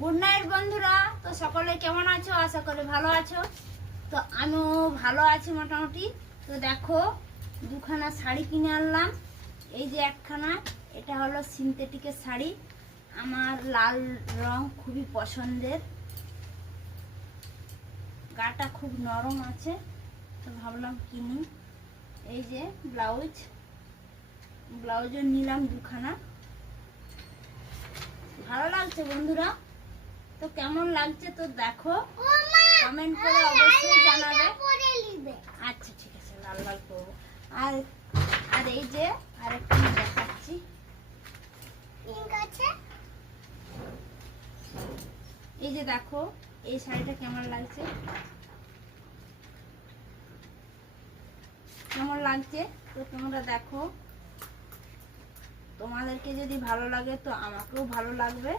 Good night বন্ধুরা। তো সকলে কেমন আছো? আশা করি ভালো আছো। তো আমিও ভালো আছি মোটামুটি। তো দেখো, দুখানা শাড়ি কিনে আনলাম। এই যে একখানা, এটা হলো সিনথেটিকের শাড়ি। আমার লাল রং খুবই পছন্দের, গাটা খুব নরম আছে, তো ভাবলাম কিনি। এই যে ব্লাউজও নিলাম দুখানা। ভালো লাগছে বন্ধুরা। তো কেমন লাগছে তো দেখো, কমেন্ট করে অবশ্যই জানাবে। আচ্ছা ঠিক আছে, লাল লাল করবো। আর আর এই যে আরেকটা দেখাচ্ছি, এই যে দেখো এই শাড়িটা কেমন লাগছে, কেমন লাগছে তো তোমরা দেখো। তোমাদেরকে যদি ভালো লাগে তো আমাকেও ভালো লাগবে।